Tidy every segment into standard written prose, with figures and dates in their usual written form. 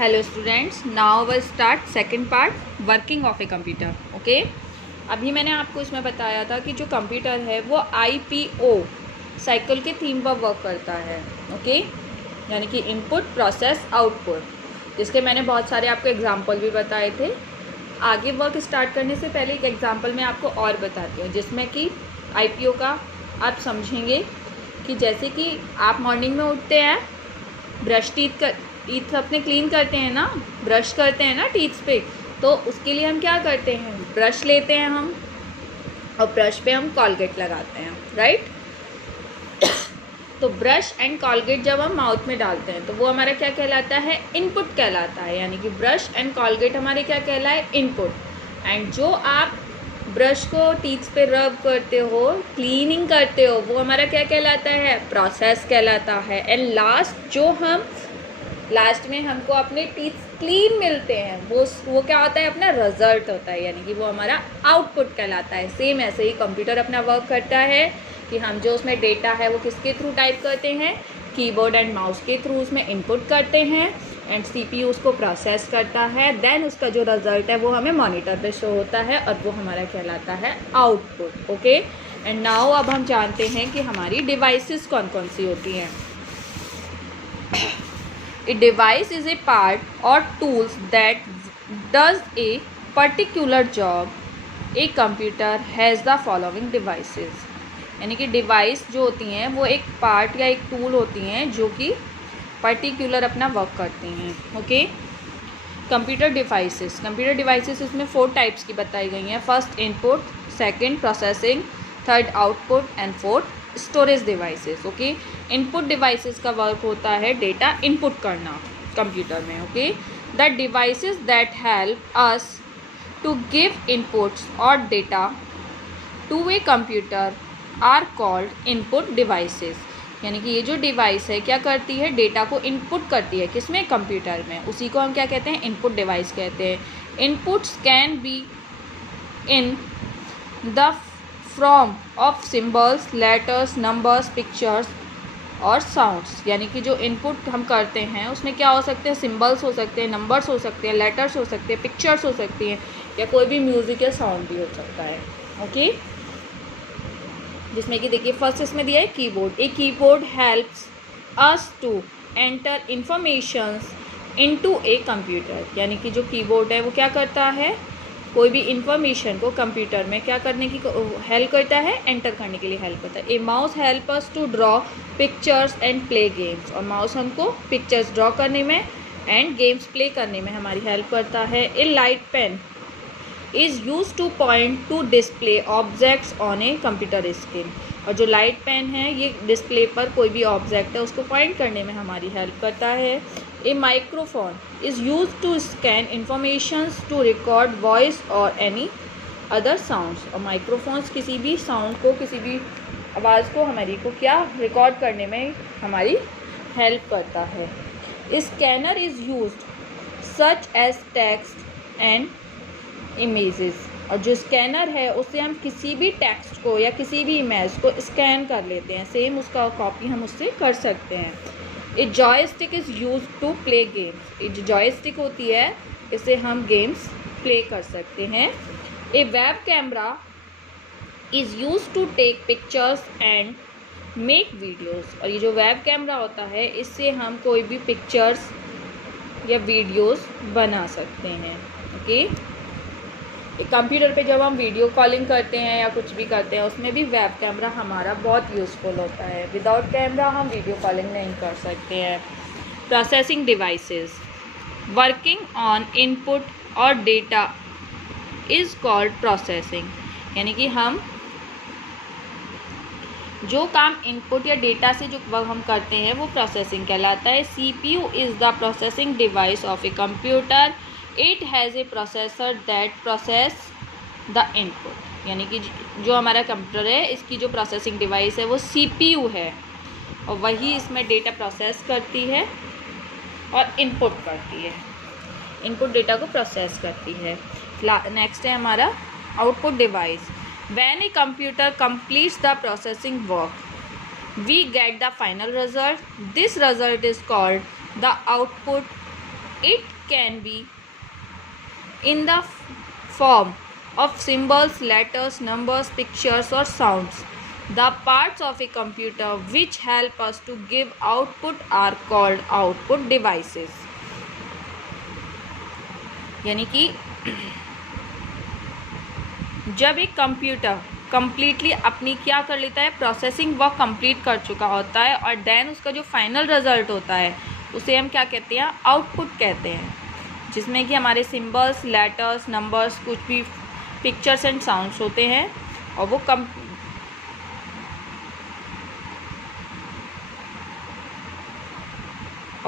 Hello students, now we start second part working of a computer. Okay, अभी मैंने आपको इसमें बताया था कि जो कंप्यूटर है वो IPO साइकिल के थीम पर वर्क करता है। ओके, यानी कि इनपुट प्रोसेस आउटपुट, जिसके मैंने बहुत सारे आपको एग्जांपल भी बताए थे। आगे वर्क स्टार्ट करने से पहले एक एग्जांपल मैं आपको और बताती हूँ, जिसमें कि IPO का आप समझेंगे कि जैसे कि आप मॉर्निंग में उठते हैं, ब्रश टीथ अपने क्लीन करते हैं ना, ब्रश करते हैं ना टीथ पे, तो उसके लिए हम क्या करते हैं, ब्रश लेते हैं हम और ब्रश पे हम कॉलगेट लगाते हैं, राइट। तो ब्रश एंड कॉलगेट जब हम माउथ में डालते हैं तो वो हमारा क्या कहलाता है, इनपुट कहलाता है। यानी कि ब्रश एंड कॉलगेट हमारे क्या कहलाए, इनपुट। एंड जो आप ब्रश को टीथ पे रब करते हो, क्लीनिंग करते हो, वो हमारा क्या कहलाता है, प्रोसेस कहलाता है। एंड लास्ट में हमको अपने टीथ क्लीन मिलते हैं, वो क्या होता है, अपना रिजल्ट होता है, यानी कि वो हमारा आउटपुट कहलाता है। सेम ऐसे ही कंप्यूटर अपना वर्क करता है कि हम जो उसमें डेटा है वो किसके थ्रू टाइप करते हैं, कीबोर्ड एंड माउस के थ्रू उसमें इनपुट करते हैं एंड CPU उसको प्रोसेस करता है। देन उसका जो रिजल्ट है वो हमें मॉनिटर पे शो होता है और वो हमारा कहलाता है आउटपुट। ओके, एंड नाउ अब हम जानते हैं कि हमारी डिवाइसेस कौन कौन सी होती हैं। A device is a part or tools that does a particular job. A computer has the following devices. यानी कि डिवाइस जो होती हैं वो एक पार्ट या एक टूल होती हैं जो कि पर्टिकुलर अपना वर्क करती हैं। ओके, कंप्यूटर डिवाइसेस इसमें 4 टाइप्स की बताई गई हैं। First input, second processing, third output and fourth storage devices. Okay, input devices का वर्क होता है डेटा इनपुट करना कंप्यूटर में। Okay, the devices that help us to give inputs और data to a computer are called input devices. यानी कि ये जो डिवाइस है क्या करती है, डेटा को इनपुट करती है, किसमें, कंप्यूटर में, उसी को हम क्या कहते हैं, इनपुट डिवाइस कहते हैं। Inputs can be in the form of symbols, letters, numbers, pictures और साउंड्स। यानी कि जो इनपुट हम करते हैं उसमें क्या हो सकते हैं, सिम्बल्स हो सकते हैं, नंबर्स हो सकते हैं, लेटर्स हो सकते हैं, पिक्चर्स हो सकती हैं, या कोई भी म्यूज़िक या साउंड भी हो सकता है। ओके, जिसमें कि देखिए फर्स्ट इसमें दिया है keyboard. A keyboard helps us to enter informations into a computer. यानी कि जो कीबोर्ड है वो क्या करता है, कोई भी इंफॉर्मेशन को कंप्यूटर में क्या करने की हेल्प करता है, एंटर करने के लिए हेल्प करता है। A mouse helps us to draw pictures and play games. और माउस हमको पिक्चर्स ड्रॉ करने में एंड गेम्स प्ले करने में हमारी हेल्प करता है। A light pen is use to point to display objects on a computer screen. और जो लाइट पेन है ये डिस्प्ले पर कोई भी ऑब्जेक्ट है उसको पॉइंट करने में हमारी हेल्प करता है। A microphone is use to scan informations to record voice और एनी अदर साउंड्स। और माइक्रोफोन्स किसी भी साउंड को, किसी भी आवाज़ को हमारी को क्या रिकॉर्ड करने में हमारी हेल्प करता है। Scanner is use such as text and images. और जो स्कैनर है उससे हम किसी भी टेक्स्ट को या किसी भी इमेज को स्कैन कर लेते हैं, सेम उसका कॉपी हम उससे कर सकते हैं। A joystick is use to play games. ये जो जॉयस्टिक होती है इससे हम गेम्स प्ले कर सकते हैं। A web camera is use to take pictures and make videos. और ये जो वेब कैमरा होता है इससे हम कोई भी पिक्चर्स या वीडियोस बना सकते हैं। ओके, कंप्यूटर पे जब हम वीडियो कॉलिंग करते हैं या कुछ भी करते हैं उसमें भी वेब कैमरा हमारा बहुत यूज़फुल होता है। विदाउट कैमरा हम वीडियो कॉलिंग नहीं कर सकते हैं। Processing devices working on input और डेटा इज़ कॉल्ड प्रोसेसिंग। यानी कि हम जो काम इनपुट या डेटा से जो हम करते हैं वो प्रोसेसिंग कहलाता है। CPU is the processing device of a computer. It has a processor that process the input. यानी कि जो हमारा कंप्यूटर है इसकी जो प्रोसेसिंग डिवाइस है वो CPU है और वही इसमें डेटा प्रोसेस करती है और इनपुट करती है, इनपुट डेटा को प्रोसेस करती है। नेक्स्ट है हमारा output device. When a computer completes the processing work we get the final result. This result is called the output It can be in the form of symbols, letters, numbers, pictures or sounds. The parts of a computer which help us to give output are called output devices. यानी कि जब एक computer completely अपनी क्या कर लेता है, processing work complete कर चुका होता है और देन उसका जो फाइनल रिजल्ट होता है उसे हम क्या कहते हैं, आउटपुट कहते हैं, जिसमें कि हमारे सिंबल्स, लेटर्स, नंबर्स, कुछ भी पिक्चर्स एंड साउंड्स होते हैं और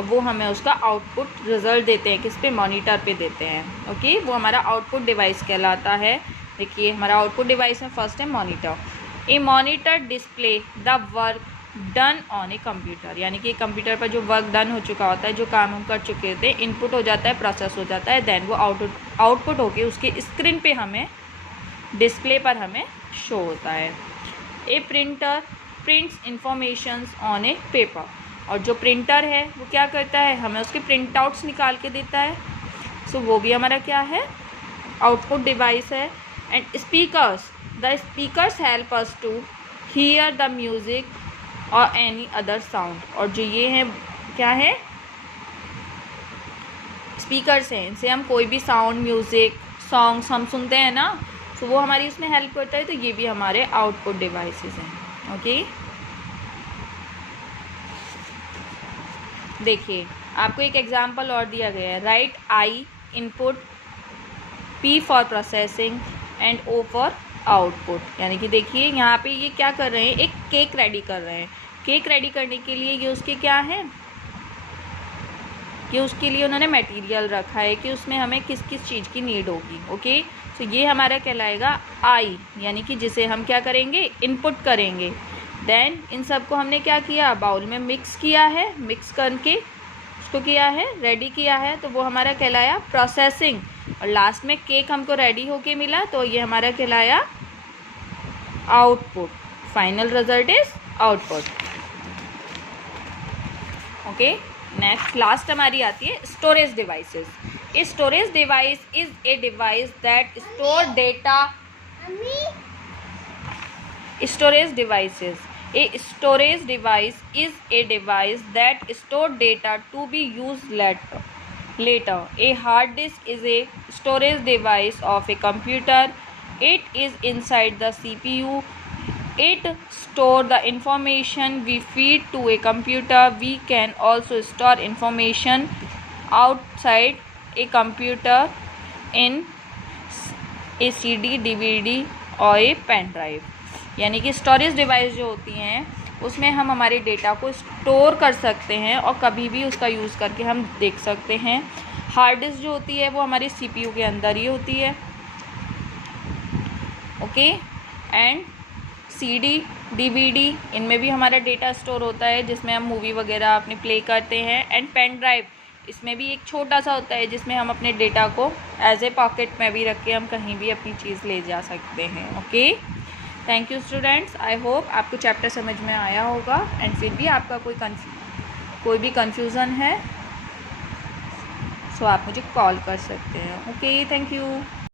वो हमें उसका आउटपुट रिजल्ट देते हैं, किस पे, मॉनिटर पे देते हैं. ओके, वो हमारा आउटपुट डिवाइस कहलाता है. देखिए हमारा आउटपुट डिवाइस में फर्स्ट है monitor. A monitor display the work done on a computer, यानी कि कंप्यूटर पर जो वर्क डन हो चुका होता है, जो काम हम कर चुके होते हैं, इनपुट हो जाता है, प्रोसेस हो जाता है, देन वो आउटपुट होके उसके स्क्रीन पे हमें, डिस्प्ले पर हमें शो होता है. A printer prints informations on a paper, और जो प्रिंटर है वो क्या करता है, हमें उसके प्रिंट आउट्स निकाल के देता है. सो वो भी हमारा क्या है, आउटपुट डिवाइस है. And speakers, the speakers help us to hear the music और एनी अदर साउंड, और जो ये है क्या है, स्पीकर्स हैं, इनसे हम कोई भी साउंड, म्यूज़िक, सॉन्ग्स हम सुनते हैं ना, तो वो हमारी उसमें हेल्प करता है. तो ये भी हमारे आउटपुट डिवाइसेस हैं. ओके, देखिए आपको एक एग्जांपल और दिया गया है. Right I input, P for processing and O for output. यानी कि देखिए यहाँ पे ये क्या कर रहे हैं, एक केक रेडी कर रहे हैं. केक रेडी करने के लिए ये उसके क्या है, कि उसके लिए उन्होंने मटेरियल रखा है कि उसमें हमें किस किस चीज़ की नीड होगी. ओके, तो ये हमारा कहलाएगा आई, यानी कि जिसे हम क्या करेंगे, इनपुट करेंगे. देन इन सब को हमने क्या किया, बाउल में मिक्स किया है, मिक्स करके उसको किया है, रेडी किया है, तो वो हमारा कहलाया प्रोसेसिंग. और लास्ट में केक हमको रेडी होके मिला, तो ये हमारा कहलाया output. Final result is output. Okay, next last हमारी आती है storage devices. A storage device is a device that store data. Storage devices, a storage device is a device that store data to be used later. A hard disk is a storage device of a computer. It is inside the CPU. It stores the information we feed to a computer. We can also store information outside a computer in a CD, DVD or a pen drive. यानी कि storage device जो होती हैं उसमें हम हमारे data को store कर सकते हैं और कभी भी उसका यूज़ करके हम देख सकते हैं. हार्ड डिस्क जो होती है वो हमारे CPU के अंदर ही होती है. ओके, एंड CD, DVD, इनमें भी हमारा डेटा स्टोर होता है, जिसमें हम मूवी वगैरह अपने प्ले करते हैं. एंड पेन ड्राइव, इसमें भी एक छोटा सा होता है जिसमें हम अपने डेटा को एज ए पॉकेट में भी रख के हम कहीं भी अपनी चीज़ ले जा सकते हैं. Okay, thank you students. I hope आपको चैप्टर समझ में आया होगा. एंड फिर भी आपका कोई भी कन्फ्यूज़न है सो आप मुझे कॉल कर सकते हैं. Okay, thank you.